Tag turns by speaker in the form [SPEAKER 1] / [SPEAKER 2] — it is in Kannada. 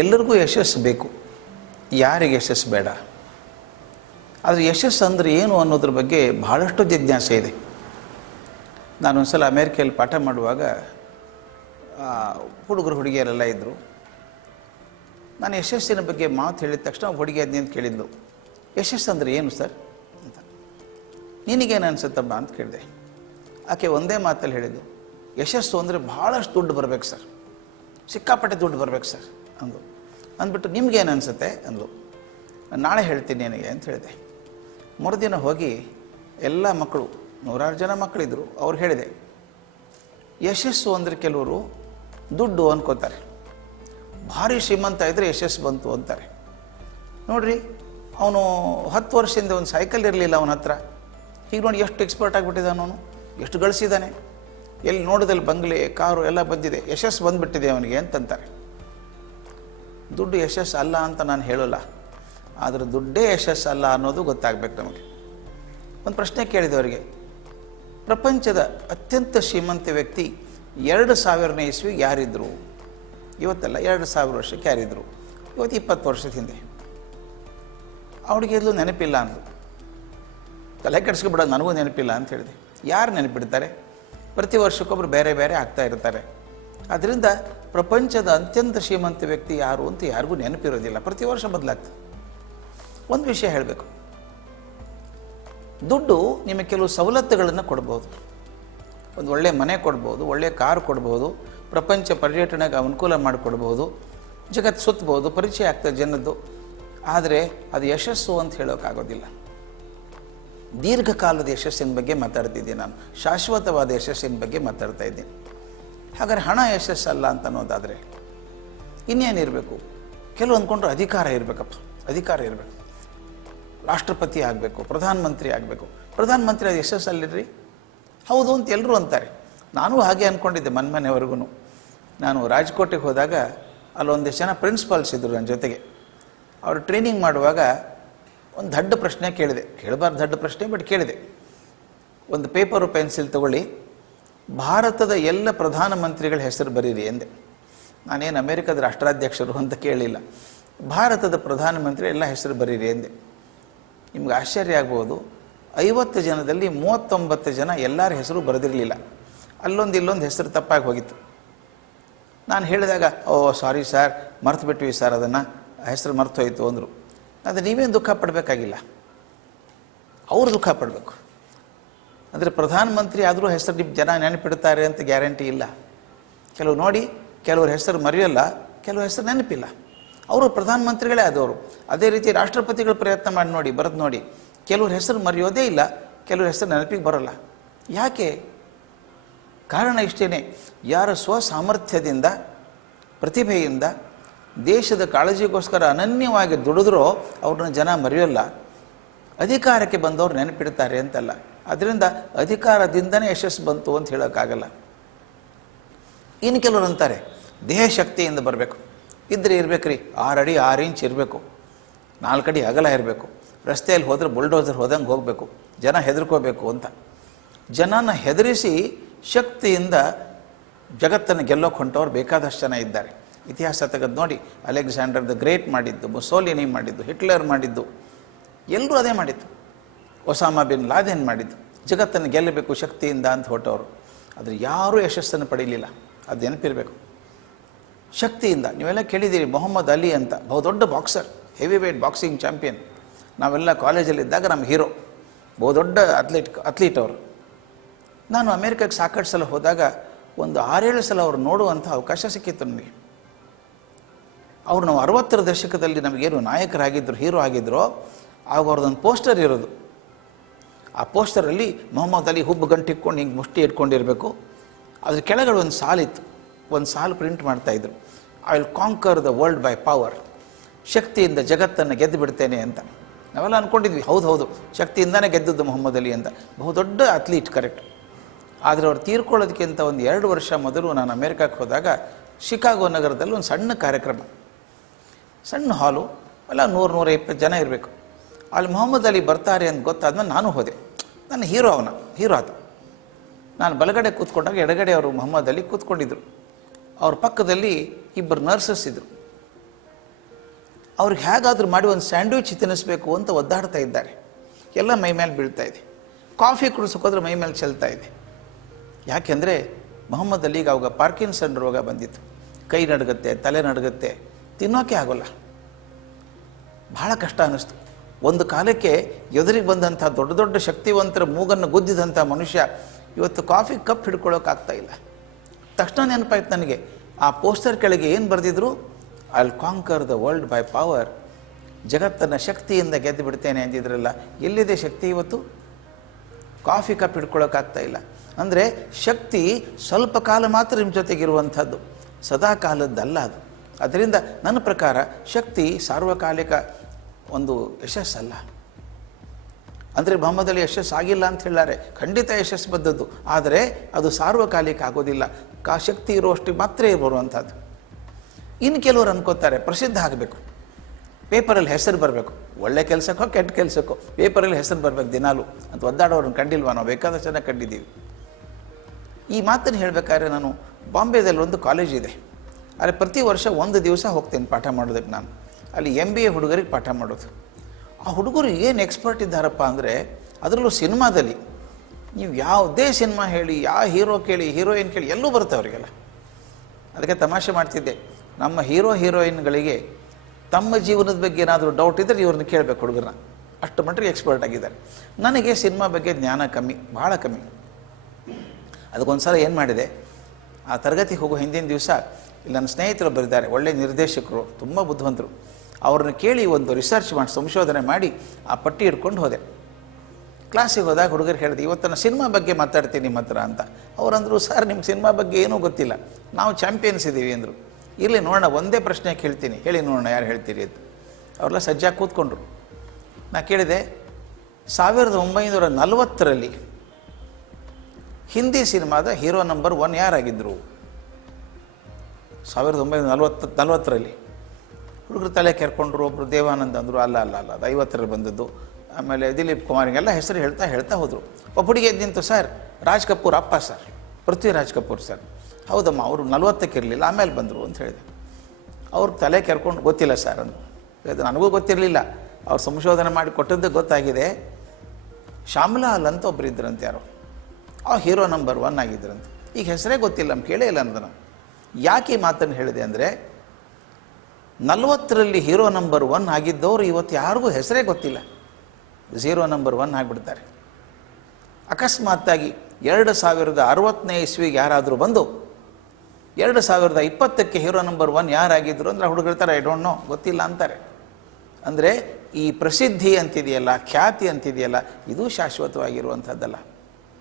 [SPEAKER 1] ಎಲ್ಲರಿಗೂ ಯಶಸ್ಸು ಬೇಕು. ಯಾರಿಗೆ ಯಶಸ್ಸು ಬೇಡ? ಆದರೆ ಯಶಸ್ಸು ಅಂದರೆ ಏನು ಅನ್ನೋದ್ರ ಬಗ್ಗೆ ಬಹಳಷ್ಟು ಜಿಜ್ಞಾಸೆ ಇದೆ. ನಾನು ಒಂದ್ಸಲ ಅಮೇರಿಕೆಯಲ್ಲಿ ಪಾಠ ಮಾಡುವಾಗ ಹುಡುಗರು ಹುಡುಗಿಯರೆಲ್ಲ ಇದ್ದರು ನಾನು ಯಶಸ್ಸಿನ ಬಗ್ಗೆ ಮಾತು ಹೇಳಿದ ತಕ್ಷಣ ಹುಡುಗಿ ಅಂತ ಕೇಳಿದ್ದು ಯಶಸ್ಸು ಅಂದರೆ ಏನು ಸರ್? ಅಂತ. ನಿನಗೇನು ಅನಿಸುತ್ತಮ್ಮ ಅಂತ ಕೇಳಿದೆ. ಆಕೆ ಒಂದೇ ಮಾತಲ್ಲಿ ಹೇಳಿದ್ದು, ಯಶಸ್ಸು ಅಂದರೆ ಭಾಳಷ್ಟು ದುಡ್ಡು ಬರಬೇಕು ಸರ್. ಸಿಕ್ಕಾಪಟ್ಟೆ ದುಡ್ಡು ಬರಬೇಕು ಸರ್. ಅಂದು ಅಂದ್ಬಿಟ್ಟು ನಿಮ್ಗೇನು ಅನಿಸುತ್ತೆ? ಅಂದಳು ನಾಳೆ ಹೇಳ್ತೀನಿ ನಿನಗೆ ಅಂತ ಹೇಳಿದೆ. ಮರುದಿನ ಹೋಗಿ ಎಲ್ಲ ಮಕ್ಕಳು, ನೂರಾರು ಜನ ಮಕ್ಕಳಿದ್ರು, ಅವ್ರು ಹೇಳಿದೆ, ಯಶಸ್ಸು ಅಂದರೆ ಕೆಲವರು ದುಡ್ಡು ಅನ್ಕೋತಾರೆ. ಭಾರಿ ಶ್ರೀಮಂತ ಇದ್ದರೆ ಯಶಸ್ಸು ಬಂತು ಅಂತಾರೆ. ನೋಡ್ರಿ, ಅವನು ಹತ್ತು ವರ್ಷದಿಂದ ಒಂದು ಸೈಕಲ್ ಇರಲಿಲ್ಲ ಅವನ ಹತ್ರ. ಈಗ ನೋಡಿ ಎಷ್ಟು ಎಕ್ಸ್ಪರ್ಟ್ ಆಗಿಬಿಟ್ಟಿದ್ದಾನೆ ಅವನು, ಎಷ್ಟು ಗಳಿಸಿದ್ದಾನೆ ಎಲ್ಲಿ ನೋಡಿದಲ್ಲಿ ಬಂಗ್ಲೆ, ಕಾರು ಎಲ್ಲ ಬಂದಿದೆ, ಯಶಸ್ಸು ಬಂದುಬಿಟ್ಟಿದೆ ಅವನಿಗೆ ಅಂತಂತಾರೆ. ದುಡ್ಡು ಯಶಸ್ಸು ಅಲ್ಲ ಅಂತ ನಾನು ಹೇಳೋಲ್ಲ. ಆದರೆ ದುಡ್ಡೇ ಯಶಸ್ಸು ಅಲ್ಲ ಅನ್ನೋದು ಗೊತ್ತಾಗಬೇಕು ನಮಗೆ. ಒಂದು ಪ್ರಶ್ನೆ ಕೇಳಿದವರಿಗೆ, ಪ್ರಪಂಚದ ಅತ್ಯಂತ ಶ್ರೀಮಂತ ವ್ಯಕ್ತಿ ಎರಡು ಸಾವಿರನೇ ಇಸ್ವಿಗೆ ಯಾರಿದ್ದರು ಇವತ್ತಲ್ಲ ಎರಡು ಸಾವಿರ ವರ್ಷಕ್ಕೆ ಯಾರಿದ್ದರು ಇವತ್ತು ಇಪ್ಪತ್ತು ವರ್ಷದ ಹಿಂದೆ. ಅವಳಿಗೆ ಎಲ್ಲೂ ನೆನಪಿಲ್ಲ ಅಂದರು ತಲೆ ಕೆಡಿಸ್ಕೊಬಿಡೋದು ನನಗೂ ನೆನಪಿಲ್ಲ ಅಂತ ಹೇಳಿದೆ. ಯಾರು ನೆನಪಿಡ್ತಾರೆ? ಪ್ರತಿ ವರ್ಷಕ್ಕೊಬ್ಬರು ಬೇರೆ ಬೇರೆ ಆಗ್ತಾ ಇರ್ತಾರೆ. ಅದರಿಂದ ಪ್ರಪಂಚದ ಅತ್ಯಂತ ಶ್ರೀಮಂತ ವ್ಯಕ್ತಿ ಯಾರು ಅಂತ ಯಾರಿಗೂ ನೆನಪಿರೋದಿಲ್ಲ. ಪ್ರತಿ ವರ್ಷ ಬದಲಾಗ್ತದೆ. ಒಂದು ವಿಷಯ ಹೇಳಬೇಕು. ದುಡ್ಡು ನಿಮಗೆ ಕೆಲವು ಸವಲತ್ತುಗಳನ್ನು ಕೊಡ್ಬೋದು. ಒಂದು ಒಳ್ಳೆಯ ಮನೆ ಕೊಡ್ಬೋದು ಒಳ್ಳೆಯ ಕಾರು ಕೊಡ್ಬೋದು, ಪ್ರಪಂಚ ಪರ್ಯಟನೆಗೆ ಅನುಕೂಲ ಮಾಡಿಕೊಡ್ಬೋದು ಜಗತ್ತು ಸುತ್ತಬೋದು ಪರಿಚಯ ಆಗ್ತದೆ ಜನದ್ದು. ಆದರೆ ಅದು ಯಶಸ್ಸು ಅಂತ ಹೇಳೋಕ್ಕಾಗೋದಿಲ್ಲ ದೀರ್ಘಕಾಲದ ಯಶಸ್ಸಿನ ಬಗ್ಗೆ ಮಾತಾಡ್ತಿದ್ದೀನಿ ನಾನು. ಶಾಶ್ವತವಾದ ಯಶಸ್ಸಿನ ಬಗ್ಗೆ ಮಾತಾಡ್ತಾ ಇದ್ದೀನಿ. ಹಾಗಾದ್ರೆ ಹಣ ಯಶಸ್ಸಲ್ಲ ಅಂತ ಅನ್ನೋದಾದರೆ ಇನ್ನೇನಿರಬೇಕು ಕೆಲವು ಅಂದ್ಕೊಂಡ್ರೆ ಅಧಿಕಾರ ಇರಬೇಕಪ್ಪ. ಅಧಿಕಾರ ಇರಬೇಕು. ರಾಷ್ಟ್ರಪತಿ ಆಗಬೇಕು, ಪ್ರಧಾನಮಂತ್ರಿ ಆಗಬೇಕು. ಪ್ರಧಾನಮಂತ್ರಿ ಅದು ಯಶಸ್ಸಲ್ಲಿರ್ರಿ? ಹೌದು ಅಂತ ಎಲ್ಲರೂ ಅಂತಾರೆ. ನಾನು ಹಾಗೆ ಅಂದ್ಕೊಂಡಿದ್ದೆ ಮನ್ಮನೆವರೆಗೂ ನಾನು ರಾಜ್ಕೋಟಿಗೆ ಹೋದಾಗ ಅಲ್ಲೊಂದಿಷ್ಟು ಜನ ಪ್ರಿನ್ಸಿಪಾಲ್ಸ್ ಇದ್ದರು ನನ್ನ ಜೊತೆಗೆ. ಅವರು ಟ್ರೈನಿಂಗ್ ಮಾಡುವಾಗ ಒಂದು ದಡ್ಡ ಪ್ರಶ್ನೆ ಕೇಳಿದೆ. ಕೇಳಬಾರ್ದು ದಡ್ಡ ಪ್ರಶ್ನೆ, ಬಟ್ ಕೇಳಿದೆ. ಒಂದು ಪೇಪರು ಪೆನ್ಸಿಲ್ ತಗೊಳ್ಳಿ. ಭಾರತದ ಎಲ್ಲ ಪ್ರಧಾನಮಂತ್ರಿಗಳ ಹೆಸರು ಬರೀರಿ ಎಂದೆ. ನಾನೇನು ಅಮೇರಿಕದ ರಾಷ್ಟ್ರಾಧ್ಯಕ್ಷರು ಅಂತ ಕೇಳಿಲ್ಲ. ಭಾರತದ ಪ್ರಧಾನಮಂತ್ರಿ ಎಲ್ಲ ಹೆಸರು ಬರೀರಿ ಎಂದೆ. ನಿಮ್ಗೆ ಆಶ್ಚರ್ಯ ಆಗ್ಬೋದು. ಐವತ್ತು ಜನದಲ್ಲಿ ಮೂವತ್ತೊಂಬತ್ತು ಜನ ಎಲ್ಲರ ಹೆಸರು ಬರೆದಿರಲಿಲ್ಲ. ಅಲ್ಲೊಂದು ಇಲ್ಲೊಂದು ಹೆಸರು ತಪ್ಪಾಗಿ ಹೋಗಿತ್ತು. ನಾನು ಹೇಳಿದಾಗ, ಓ, ಸಾರಿ ಸರ್, ಮರ್ತು ಬಿಟ್ವಿ ಸರ್ ಅದನ್ನು. ಹೆಸರು ಮರ್ತು ಹೋಯಿತು ಅಂದರು. ಅದು ನೀವೇನು ದುಃಖ ಪಡಬೇಕಾಗಿಲ್ಲ. ಅವರು ದುಃಖ ಪಡಬೇಕು. ಅಂದರೆ ಪ್ರಧಾನಮಂತ್ರಿ ಆದರೂ ಹೆಸರು ನಿಮ್ಮ ಜನ ನೆನಪಿಡ್ತಾರೆ ಅಂತ ಗ್ಯಾರಂಟಿ ಇಲ್ಲ. ಕೆಲವು ನೋಡಿ, ಕೆಲವ್ರ ಹೆಸರು ಮರೆಯಲ್ಲ, ಕೆಲವು ಹೆಸರು ನೆನಪಿಲ್ಲ. ಅವರು ಪ್ರಧಾನಮಂತ್ರಿಗಳೇ ಆದವರು. ಅದೇ ರೀತಿ ರಾಷ್ಟ್ರಪತಿಗಳು ಪ್ರಯತ್ನ ಮಾಡಿ ನೋಡಿ, ಬರೆದು ನೋಡಿ. ಕೆಲವ್ರ ಹೆಸರು ಮರೆಯೋದೇ ಇಲ್ಲ, ಕೆಲವ್ರ ಹೆಸರು ನೆನಪಿಗೆ ಬರೋಲ್ಲ. ಯಾಕೆ? ಕಾರಣ ಇಷ್ಟೇ ಯಾರ ಸ್ವಸಾಮರ್ಥ್ಯದಿಂದ, ಪ್ರತಿಭೆಯಿಂದ ದೇಶದ ಕಾಳಜಿಗೋಸ್ಕರ ಅನನ್ಯವಾಗಿ ದುಡಿದ್ರೋ ಅವ್ರನ್ನ ಜನ ಮರೆಯೋಲ್ಲ. ಅಧಿಕಾರಕ್ಕೆ ಬಂದವರು ನೆನಪಿಡ್ತಾರೆ ಅಂತಲ್ಲ. ಅದರಿಂದ ಅಧಿಕಾರದಿಂದನೇ ಯಶಸ್ಸು ಬಂತು ಅಂತ ಹೇಳೋಕ್ಕಾಗಲ್ಲ. ಇನ್ನು ಕೆಲವರು ಅಂತಾರೆ, ದೇಹ ಶಕ್ತಿಯಿಂದ ಬರಬೇಕು. ಇದ್ರೆ ಇರಬೇಕ್ರಿ, ಆರು ಅಡಿ ಆರು ಇಂಚ್ ಇರಬೇಕು. ನಾಲ್ಕು ಅಡಿ ಅಗಲ ಇರಬೇಕು. ರಸ್ತೆಯಲ್ಲಿ ಹೋದರೆ ಬುಲ್ಡೋಸರ್ ಹೋದಂಗೆ ಹೋಗಬೇಕು. ಜನ ಹೆದರ್ಕೋಬೇಕು ಅಂತ. ಜನನ ಹೆದರಿಸಿ ಶಕ್ತಿಯಿಂದ ಜಗತ್ತನ್ನು ಗೆಲ್ಲೋಕೆ ಹೊಂಟವ್ರು ಬೇಕಾದಷ್ಟು ಜನ ಇದ್ದಾರೆ. ಇತಿಹಾಸ ತೆಗೆದು ನೋಡಿ, ಅಲೆಕ್ಸಾಂಡರ್ ದ ಗ್ರೇಟ್ ಮಾಡಿದ್ದು, ಮುಸೋಲಿನಿ ಮಾಡಿದ್ದು, ಹಿಟ್ಲರ್ ಮಾಡಿದ್ದು ಎಲ್ಲರೂ ಅದೇ ಮಾಡಿದ್ದು. ಒಸಾಮಾ ಬಿನ್ ಲಾದೆನ್ ಮಾಡಿದ್ದು? ಜಗತ್ತನ್ನು ಗೆಲ್ಲಬೇಕು ಶಕ್ತಿಯಿಂದ ಅಂತ ಹೊರಟವರು. ಆದರೆ ಯಾರೂ ಯಶಸ್ಸನ್ನು ಪಡೀಲಿಲ್ಲ. ಅದು ನೆನಪಿರಬೇಕು. ಶಕ್ತಿಯಿಂದ, ನೀವೆಲ್ಲ ಕೇಳಿದ್ದೀರಿ ಮೊಹಮ್ಮದ್ ಅಲಿ ಅಂತ ಬಹುದೊಡ್ಡ boxer heavyweight boxing champion ನಾವೆಲ್ಲ ಕಾಲೇಜಲ್ಲಿದ್ದಾಗ ನಮ್ಮ ಹೀರೋ ಬಹುದೊಡ್ಡ ಅಥ್ಲೀಟ್ ಅಥ್ಲೀಟ್ ಅವರು. ನಾನು ಅಮೇರಿಕಕ್ಕೆ ಸಾಕಷ್ಟು ಸಲ ಹೋದಾಗ ಒಂದು ಆರೇಳು ಸಲ ಅವ್ರು ನೋಡುವಂಥ ಅವಕಾಶ ಸಿಕ್ಕಿತ್ತು ನನಗೆ ಅವ್ರು ನಾವು ಅರವತ್ತರ ದಶಕದಲ್ಲಿ ನಮಗೇನು ನಾಯಕರಾಗಿದ್ದರು ಹೀರೋ ಆಗಿದ್ರೋ, ಆಗ ಅವ್ರದ್ದೊಂದು ಪೋಸ್ಟರ್ ಇರೋದು. ಆ ಪೋಸ್ಟರಲ್ಲಿ ಮೊಹಮ್ಮದ್ ಅಲಿ ಹುಬ್ಬು ಗಂಟು ಇಟ್ಕೊಂಡು ಹಿಂಗೆ ಮುಷ್ಟಿ ಇಟ್ಕೊಂಡಿರಬೇಕು. ಅದ್ರ ಕೆಳಗಡೆ ಒಂದು ಸಾಲಿತ್ತು ಒಂದು ಸಾಲು ಪ್ರಿಂಟ್ ಮಾಡ್ತಾಯಿದ್ರು I will conquer the world by power ಶಕ್ತಿಯಿಂದ ಜಗತ್ತನ್ನು ಗೆದ್ದು ಬಿಡ್ತೇನೆ ಅಂತ. ನಾವೆಲ್ಲ ಅಂದ್ಕೊಂಡಿದ್ವಿ ಹೌದು ಹೌದು, ಶಕ್ತಿಯಿಂದನೇ ಗೆದ್ದದ್ದು ಮೊಹಮ್ಮದ್ ಅಲಿ ಅಂತ. ಬಹುದೊಡ್ಡ ಅಥ್ಲೀಟ್ ಕರೆಕ್ಟ್ ಆದರೆ ಅವ್ರು ತೀರ್ಕೊಳ್ಳೋದಕ್ಕಿಂತ ಒಂದು ಎರಡು ವರ್ಷ ಮೊದಲು ನಾನು ಅಮೇರಿಕಕ್ಕೆ ಹೋದಾಗ, ಶಿಕಾಗೋ ನಗರದಲ್ಲಿ ಒಂದು ಸಣ್ಣ ಕಾರ್ಯಕ್ರಮ. ಸಣ್ಣ ಹಾಲು, ಎಲ್ಲ ನೂರು ನೂರ ಇಪ್ಪತ್ತು ಜನ ಇರಬೇಕು. ಅಲ್ಲಿ ಮೊಹಮ್ಮದ್ ಅಲಿ ಬರ್ತಾರೆ ಅಂತ ಗೊತ್ತಾದ್ಮೇಲೆ ನಾನು ಹೋದೆ. ನನ್ನ ಹೀರೋ ಅವನ, ಹೀರೋ ಆತ ನಾನು ಬಲಗಡೆ ಕೂತ್ಕೊಂಡಾಗ ಎಡಗಡೆ ಅವರು ಮೊಹಮ್ಮದ್ ಅಲಿ ಕೂತ್ಕೊಂಡಿದ್ರು. ಅವ್ರ ಪಕ್ಕದಲ್ಲಿ ಇಬ್ಬರು ನರ್ಸಸ್ ಇದ್ದರು ಅವ್ರಿಗೆ ಹೇಗಾದರೂ ಮಾಡಿ ಒಂದು ಸ್ಯಾಂಡ್ವಿಚ್ ತಿನ್ನಿಸ್ಬೇಕು ಅಂತ ಒದ್ದಾಡ್ತಾ ಇದ್ದಾರೆ. ಎಲ್ಲ ಮೈ ಮೇಲೆ ಬೀಳ್ತಾ ಇದೆ. ಕಾಫಿ ಕುಡಿಸೋಕೋದ್ರೆ ಮೈ ಮೇಲೆ ಚೆಲ್ತಾ ಇದೆ. ಯಾಕೆಂದರೆ ಮೊಹಮ್ಮದ್ ಅಲಿಗೆ ಅವಾಗ ಪಾರ್ಕಿನ್ಸನ್ ರೋಗ ಬಂದಿತ್ತು. ಕೈ ನಡುಗುತ್ತೆ, ತಲೆ ನಡುಗುತ್ತೆ, ತಿನ್ನೋಕೆ ಆಗೋಲ್ಲ. ಭಾಳ ಕಷ್ಟ ಅನ್ನಿಸ್ತು. ಒಂದು ಕಾಲಕ್ಕೆ ಎದುರಿಗೆ ಬಂದಂಥ ದೊಡ್ಡ ದೊಡ್ಡ ಶಕ್ತಿವಂತರ ಮೂಗನ್ನು ಗುದ್ದಿದಂಥ ಮನುಷ್ಯ ಇವತ್ತು ಕಾಫಿ ಕಪ್ ಹಿಡ್ಕೊಳ್ಳೋಕ್ಕಾಗ್ತಾ ಇಲ್ಲ. ತಕ್ಷಣ ನೆನಪಾಯ್ತು ನನಗೆ, ಆ ಪೋಸ್ಟರ್ ಕೆಳಗೆ ಏನು ಬರೆದಿದ್ರು? I conquer the world by power ಜಗತ್ತನ್ನು ಶಕ್ತಿಯಿಂದ ಗೆದ್ದು ಬಿಡ್ತೇನೆ ಅಂದಿದ್ರಲ್ಲ. ಎಲ್ಲಿದೆ ಶಕ್ತಿ ಇವತ್ತು? ಕಾಫಿ ಕಪ್ ಹಿಡ್ಕೊಳ್ಳೋಕ್ಕಾಗ್ತಾ ಇಲ್ಲ. ಅಂದರೆ ಶಕ್ತಿ ಸ್ವಲ್ಪ ಕಾಲ ಮಾತ್ರ ನಿಮ್ಮ ಜೊತೆಗಿರುವಂಥದ್ದು. ಸದಾ ಕಾಲದ್ದಲ್ಲ ಅದು. ಅದರಿಂದ ನನ್ನ ಪ್ರಕಾರ ಶಕ್ತಿ ಸಾರ್ವಕಾಲಿಕ ಒಂದು ಯಶಸ್ಸಲ್ಲ. ಅಂದರೆ ಮೊಹಮ್ಮದಲ್ಲಿ ಯಶಸ್ಸು ಆಗಿಲ್ಲ ಅಂತ ಹೇಳಾರೆ. ಖಂಡಿತ ಯಶಸ್ಸು ಬಂದದ್ದು. ಆದರೆ ಅದು ಸಾರ್ವಕಾಲಿಕ ಆಗೋದಿಲ್ಲ. ಕಾ ಶಕ್ತಿ ಇರುವಷ್ಟು ಮಾತ್ರ ಬರುವಂಥದ್ದು. ಇನ್ನು ಕೆಲವರು ಅನ್ಕೋತಾರೆ, ಪ್ರಸಿದ್ಧ ಆಗಬೇಕು. ಪೇಪರಲ್ಲಿ ಹೆಸರು ಬರಬೇಕು. ಒಳ್ಳೆ ಕೆಲಸಕ್ಕೋ ಕೆಟ್ಟ ಕೆಲಸಕ್ಕೋ. ಪೇಪರಲ್ಲಿ ಹೆಸರು ಬರಬೇಕು ದಿನಾಲು. ಅಂತ ಒದ್ದಾಡೋರನ್ನ ಕಂಡಿಲ್ವಾ ನಾವು? ಬೇಕಾದಷ್ಟು ಜನ ಕಂಡಿದ್ದೀವಿ. ಈ ಮಾತನ್ನು ಹೇಳಬೇಕಾದ್ರೆ ನಾನು ಬಾಂಬೆದಲ್ಲಿ ಒಂದು ಕಾಲೇಜ್ ಇದೆ ಅಲ್ಲಿ ಪ್ರತಿ ವರ್ಷ ಒಂದು ದಿವಸ ಹೋಗ್ತೇನೆ ಪಾಠ ಮಾಡೋದಕ್ಕೆ ನಾನು. ಅಲ್ಲಿ ಎಂ ಬಿ ಎ ಹುಡುಗರಿಗೆ ಪಾಠ ಮಾಡೋದು. ಆ ಹುಡುಗರು ಏನು ಎಕ್ಸ್ಪರ್ಟ್ ಇದ್ದಾರಪ್ಪ ಅಂದರೆ ಅದರಲ್ಲೂ ಸಿನಿಮಾದಲ್ಲಿ ನೀವು ಯಾವುದೇ ಸಿನಿಮಾ ಹೇಳಿ ಯಾವ ಹೀರೋ ಕೇಳಿ, ಹೀರೋಯಿನ್ ಕೇಳಿ ಎಲ್ಲೂ ಬರುತ್ತೆ ಅವರಿಗೆಲ್ಲ. ಅದಕ್ಕೆ ತಮಾಷೆ ಮಾಡ್ತಿದ್ದೆ. ನಮ್ಮ ಹೀರೋ, ಹೀರೋಯಿನ್ಗಳಿಗೆ ತಮ್ಮ ಜೀವನದ ಬಗ್ಗೆ ಏನಾದರೂ ಡೌಟ್ ಇದ್ದರೆ ಇವ್ರನ್ನ ಕೇಳಬೇಕು ಹುಡುಗರನ್ನ. ಅಷ್ಟು ಮಟ್ಟಿಗೆ ಎಕ್ಸ್ಪರ್ಟ್ ಆಗಿದ್ದಾರೆ. ನನಗೆ ಸಿನಿಮಾ ಬಗ್ಗೆ ಜ್ಞಾನ ಕಮ್ಮಿ ಭಾಳ ಕಮ್ಮಿ. ಅದಕ್ಕೊಂದು ಸಲ ಏನು ಮಾಡಿದೆ, ಆ ತರಗತಿಗೆ ಹೋಗೋ ಹಿಂದಿನ ದಿವಸ ಇಲ್ಲಿ ನನ್ನ ಸ್ನೇಹಿತರು ಬರಿದ್ದಾರೆ ಒಳ್ಳೆ ನಿರ್ದೇಶಕರು, ತುಂಬ ಬುದ್ಧಿವಂತರು. ಅವ್ರನ್ನ ಕೇಳಿ ಒಂದು ರಿಸರ್ಚ್ ಮಾಡಿ, ಸಂಶೋಧನೆ ಮಾಡಿ ಆ ಪಟ್ಟಿ ಹಿಡ್ಕೊಂಡು ಹೋದೆ. ಕ್ಲಾಸಿಗೆ ಹೋದಾಗ ಹುಡುಗರು ಹೇಳಿದೆ ಇವತ್ತು ನಾನು ಸಿನಿಮಾ ಬಗ್ಗೆ ಮಾತಾಡ್ತೀನಿ ನಿಮ್ಮ ಹತ್ರ ಅಂತ. ಅವರಂದರು, ಸರ್ ನಿಮ್ಮ ಸಿನಿಮಾ ಬಗ್ಗೆ ಏನೂ ಗೊತ್ತಿಲ್ಲ. ನಾವು ಚಾಂಪಿಯನ್ಸ್ ಇದ್ದೀವಿ ಅಂದರು. ಇರಲಿ ನೋಡೋಣ, ಒಂದೇ ಪ್ರಶ್ನೆ ಕೇಳ್ತೀನಿ. ಹೇಳಿ ನೋಡೋಣ, ಯಾರು ಹೇಳ್ತೀರಿ? ಅಂತ. ಅವರೆಲ್ಲ ಸಜ್ಜಾಗಿ ಕೂತ್ಕೊಂಡ್ರು. ನಾನು ಕೇಳಿದೆ, ಸಾವಿರದ ಒಂಬೈನೂರ ನಲವತ್ತರಲ್ಲಿ ಹಿಂದಿ ಸಿನಿಮಾದ ಹೀರೋ ನಂಬರ್ ಒನ್ ಯಾರಾಗಿದ್ದರು ಸಾವಿರದ ಒಂಬೈನೂರ ನಲ್ವತ್ತು, ನಲ್ವತ್ತರಲ್ಲಿ. ಹುಡುಗರು ತಲೆ ಕೆರ್ಕೊಂಡ್ರು ಒಬ್ಬರು ದೇವಾನಂದ ಅಂದರು, ಅಲ್ಲ ಅಲ್ಲ ಅಲ್ಲ, ಅದು ಐವತ್ತರಲ್ಲಿ ಬಂದದ್ದು. ಆಮೇಲೆ ದಿಲೀಪ್ ಕುಮಾರಿಗೆಲ್ಲ ಹೆಸರು ಹೇಳ್ತಾ ಹೇಳ್ತಾ ಹೋದರು. ಒಬ್ಬ ಹುಡುಗಿ ಎದ್ದಿಂತು ಸರ್, ರಾಜ್ ಕಪೂರ್ ಅಪ್ಪ ಸರ್ ಪೃಥ್ವಿರಾಜ್ ಕಪೂರ್ ಸರ್. ಹೌದಮ್ಮ, ಅವರು ನಲ್ವತ್ತಕ್ಕೆ ಇರಲಿಲ್ಲ, ಆಮೇಲೆ ಬಂದರು, ಅಂತ ಹೇಳಿದೆ. ಅವ್ರ ತಲೆ ಕೆರ್ಕೊಂಡು, ಗೊತ್ತಿಲ್ಲ ಸರ್, ಅಂದರು. ಇದು ನನಗೂ ಗೊತ್ತಿರಲಿಲ್ಲ, ಅವ್ರು ಸಂಶೋಧನೆ ಮಾಡಿ ಕೊಟ್ಟದ್ದು ಗೊತ್ತಾಗಿದೆ. ಶ್ಯಾಮ್ಲಾಲ್ ಅಂತ ಒಬ್ರು ಇದ್ರಂತೆ ಯಾರು. ಆ ಹೀರೋ ನಂಬರ್ ಒನ್ ಆಗಿದ್ರಂತೆ. ಈಗ ಹೆಸರೇ ಗೊತ್ತಿಲ್ಲ, ನಮ್ಗೆ ಕೇಳೇ ಇಲ್ಲ ಅಂತ ಯಾಕೆ ಈ ಮಾತನ್ನು ಹೇಳಿದೆ ಅಂದರೆ ನಲವತ್ತರಲ್ಲಿ ಹೀರೋ ನಂಬರ್ ಒನ್ ಆಗಿದ್ದವರು ಇವತ್ತು ಯಾರಿಗೂ ಹೆಸರೇ ಗೊತ್ತಿಲ್ಲ. ಝೀರೋ ನಂಬರ್ ಒನ್ ಆಗಿಬಿಡ್ತಾರೆ. ಅಕಸ್ಮಾತ್ತಾಗಿ ಎರಡು ಸಾವಿರದ ಅರವತ್ತನೇ ಇಸ್ವಿಗೆ ಯಾರಾದರೂ ಬಂದು, ಎರಡು ಸಾವಿರದ ಇಪ್ಪತ್ತಕ್ಕೆ ಹೀರೋ ನಂಬರ್ ಒನ್ ಯಾರಾಗಿದ್ದರು ಅಂದರೆ ಹುಡುಗಿರ್ತಾರೆ ಐ ಡೋಂಟ್ ನೋ ಗೊತ್ತಿಲ್ಲ ಅಂತಾರೆ. ಅಂದರೆ ಈ ಪ್ರಸಿದ್ಧಿ ಅಂತಿದೆಯಲ್ಲ, ಖ್ಯಾತಿ ಅಂತಿದೆಯಲ್ಲ, ಇದು ಶಾಶ್ವತವಾಗಿರುವಂಥದ್ದಲ್ಲ.